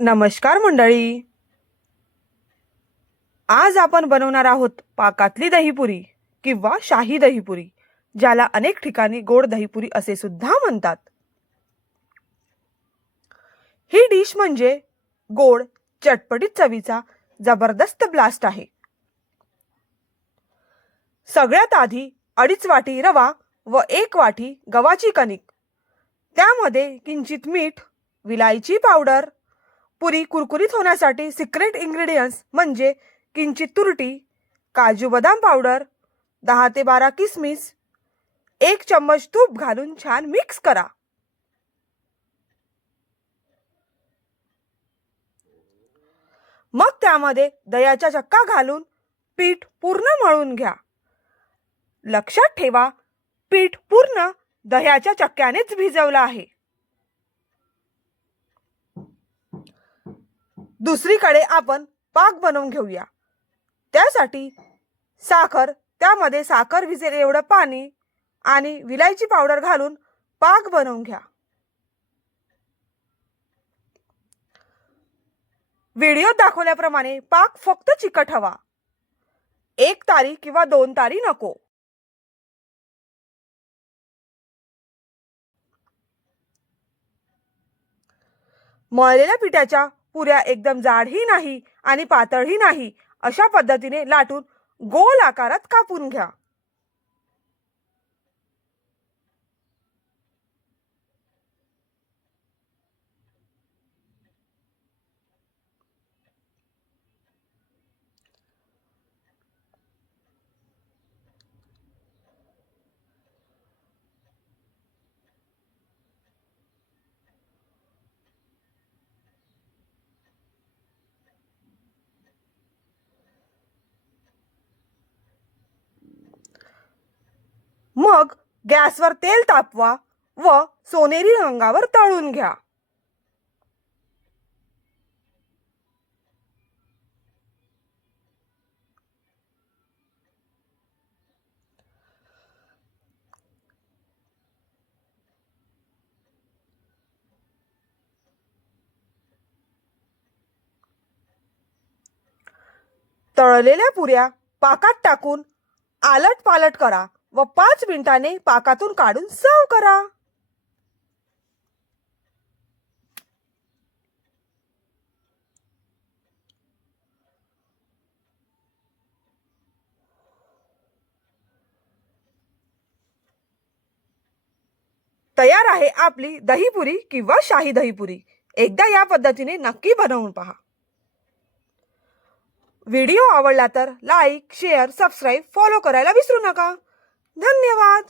नमस्कार मंडळी. आज आपण बनवणार आहोत पाकातली दहीपुरी किंवा शाही दहीपुरी, ज्याला अनेक ठिकाणी गोड दहीपुरी असे सुद्धा म्हणतात. ही डिश म्हणजे गोड चटपटीत चवीचा जबरदस्त ब्लास्ट आहे. सगळ्यात आधी 2.5 वाटी रवा व 1 वाटी गव्हाची कणिक, त्यामध्ये किंचित मीठ, विलायची पावडर, पुरी कुरकुरीत होण्यासाठी सिक्रेट इंग्रेडियंट्स म्हणजे किंचित तुरटी, काजू बदाम पावडर, 10 ते 12 किसमिस, 1 चम्मच तूप घालून छान मिक्स करा. मग त्यामध्ये दह्याचा चक्का घालून पीठ पूर्ण मळून घ्या. लक्षात ठेवा, पीठ पूर्ण दह्याच्या चक्क्यानेच भिजवलं आहे. दुसरीकडे आपण पाक बनवून घेऊया. त्यासाठी साखर, त्यामध्ये साखर भिजेल एवढं पाणी आणि विलायची पावडर घालून पाक बनवून घ्या. व्हिडिओत दाखवल्याप्रमाणे पाक फक्त चिकट हवा, 1 तारी किंवा 2 तारी नको. मळलेल्या पिठाच्या पुऱ्या एकदम जाडही नाही आणि पातळही नाही, अशा पद्धतीने लाटून गोल आकारात कापून घ्या. मग गॅसवर तेल तापवा व सोनेरी रंगावर तळून घ्या. तळलेल्या पुऱ्या पाकात टाकून आलट पालट करा व 5 मिनिटांनी पाकातून काढून सर्व करा. तयार आहे आपली दहीपुरी किंवा शाही दहीपुरी. एकदा या पद्धतीने नक्की बनवून पहा. व्हिडिओ आवडला तर लाईक, शेअर, सबस्क्राईब, फॉलो करायला विसरू नका. धन्यवाद.